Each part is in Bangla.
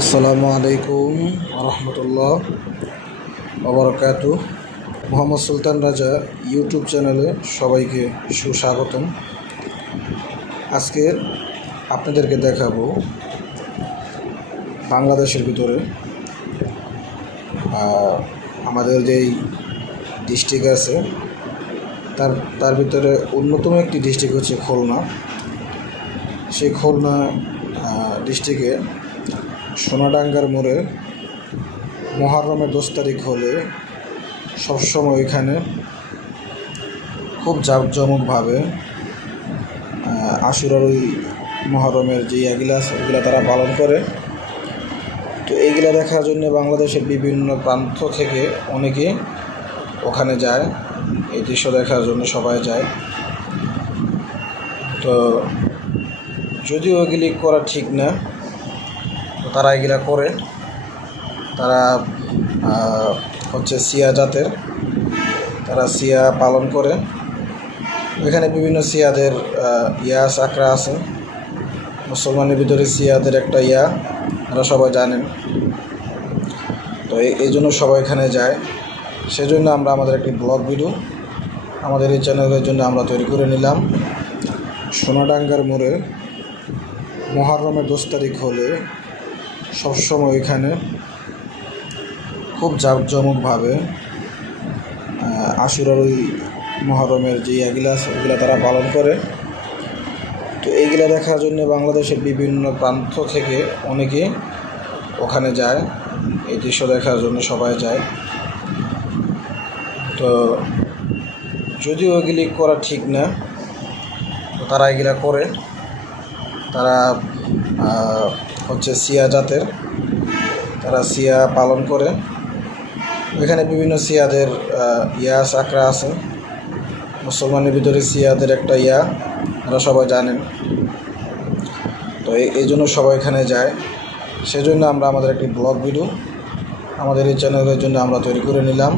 আসসালামু আলাইকুম রহমতুল্লাহ ওবরাকাতুহ। মোহাম্মদ সুলতান রাজা ইউটিউব চ্যানেলে সবাইকে সুস্বাগতম। আজকে আপনাদেরকে দেখাবো বাংলাদেশের ভিতরে আমাদের যেই ডিস্ট্রিক্ট আছে তার ভিতরে অন্যতম একটি ডিস্ট্রিক্ট হচ্ছে খুলনা। সেই খুলনা ডিস্ট্রিক্টে সোনাডাঙ্গার মোড়ে মুহররমের 10 তারিখ হলে সবসময় এখানে খুব জাঁকজমকভাবে আশুরার ওই মুহররমের যে এগুলা তারা পালন করে। তো এইগুলা দেখার জন্য বাংলাদেশের বিভিন্ন প্রান্ত থেকে অনেকে ওখানে যায়, এই দৃশ্য দেখার জন্য সবাই যায়। তো যদিও এগুলি করা ঠিক না, তারা এগুলা করে। তারা হচ্ছে সিয়া জাতের, তারা সিয়া পালন করে। এখানে বিভিন্ন সিয়াদের চাকরা আছে। মুসলমানের ভিতরে সিয়াদের একটা আপনারা সবাই জানেন। তো এই জন্য সবাই এখানে যায়। সেজন্য আমরা আমাদের একটি ব্লগ ভিডিও আমাদের এই চ্যানেলের জন্য আমরা তৈরি করে নিলাম। সোনাডাঙ্গার মোড়ে মুহররমের 10 তারিখ হলে সবসময় এখানে খুব জাঁকজমকভাবে আশুরার ওই মুহররমের যে এগুলা তারা পালন করে। তো এইগুলা দেখার জন্য বাংলাদেশের বিভিন্ন প্রান্ত থেকে অনেকে ওখানে যায়, এই দৃশ্য দেখার জন্য সবাই যায়। তো যদিও এগুলি করা ঠিক না, তারা এগুলা করে। তারা হচ্ছে সিয়া জাতের, তারা সিয়া পালন করে। এখানে বিভিন্ন সিয়াদের চাকরা আছে। মুসলমানের ভিতরে সিয়াদের একটা আপনারা সবাই জানেন। তো এই জন্য সবাই এখানে যায়। সেজন্য আমরা আমাদের একটি ব্লগ ভিডিও আমাদের এই চ্যানেলের জন্য আমরা তৈরি করে নিলাম।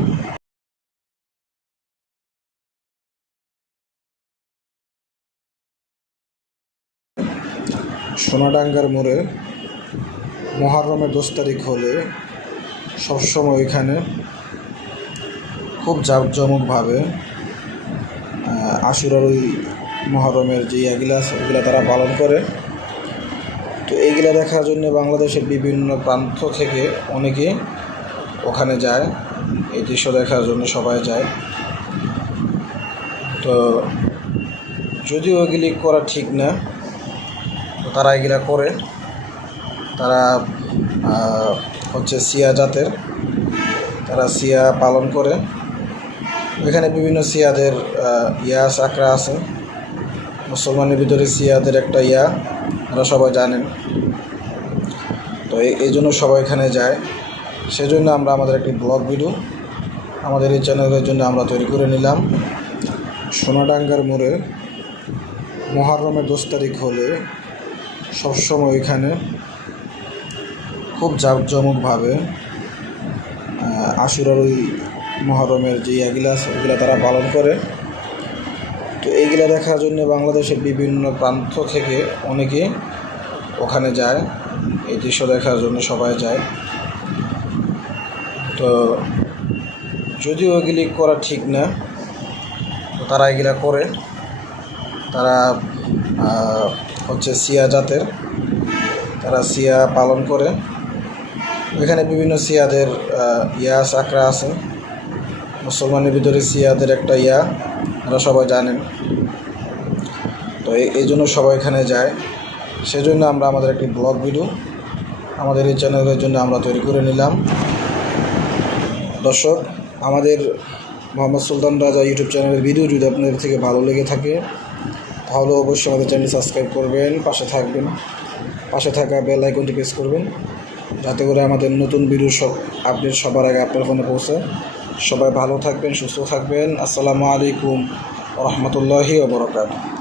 সোনাডাঙ্গার মোড়ে মুহররমের 10 তারিখ হলে সবসময় এখানে খুব জাঁকজমকভাবে আশুরার ওই মুহররমের যে এগুলা তারা পালন করে। তো এইগুলা দেখার জন্য বাংলাদেশের বিভিন্ন প্রান্ত থেকে অনেকে ওখানে যায়, এই দৃশ্য দেখার জন্য সবাই যায়। তো যদিও এগুলি করা ঠিক না, তারা এগুলা করে। তারা হচ্ছে সিয়া জাতের, তারা সিয়া পালন করে। এখানে বিভিন্ন সিয়াদের চাকরা আছে। মুসলমানের ভিতরে সিয়াদের একটা আপনারা সবাই জানেন। তো এই জন্য সবাই এখানে যায়। সেজন্য আমরা আমাদের একটি ব্লগ ভিডিও আমাদের এই চ্যানেলের জন্য আমরা তৈরি করে নিলাম। সোনাডাঙ্গার মোড়ে মুহররমের 10 তারিখ হলে সবসময় এখানে খুব জাঁকজমকভাবে আশুরার ওই মুহররমের যে এগুলা তারা পালন করে। তো এইগুলা দেখার জন্য বাংলাদেশের বিভিন্ন প্রান্ত থেকে অনেকে ওখানে যায়, এই দৃশ্য দেখার জন্য সবাই যায়। তো যদিও এগুলি করা ঠিক না, তারা এগুলা করে। তারা হচ্ছে সিয়া জাতের, তারা সিয়া পালন করে। এখানে বিভিন্ন সিয়াদের চাকরা আছে। মুসলমানের ভিতরে সিয়াদের একটা আপনারা সবাই জানেন। তো এই জন্য সবাই এখানে যায়। সেজন্য আমরা আমাদের একটি ব্লগ ভিডিও আমাদের এই চ্যানেলের জন্য আমরা তৈরি করে নিলাম। দর্শক, আমাদের মোহাম্মদ সুলতান রাজা ইউটিউব চ্যানেলের ভিডিও যদি আপনাদের থেকে ভালো লেগে থাকে তাহলে অবশ্যই আমাদের চ্যানেল সাবস্ক্রাইব করবেন, পাশে থাকা বেল আইকনটি প্রেস করবেন, যাতে করে আমাদের নতুন ভিডিও আপডেট সবার আগে আপনার ফোনে পৌঁছায়। সবাই ভালো থাকবেন, সুস্থ থাকবেন। আসসালামু আলাইকুম রহমতুল্লাহি ওয়া বারাকাতুহু।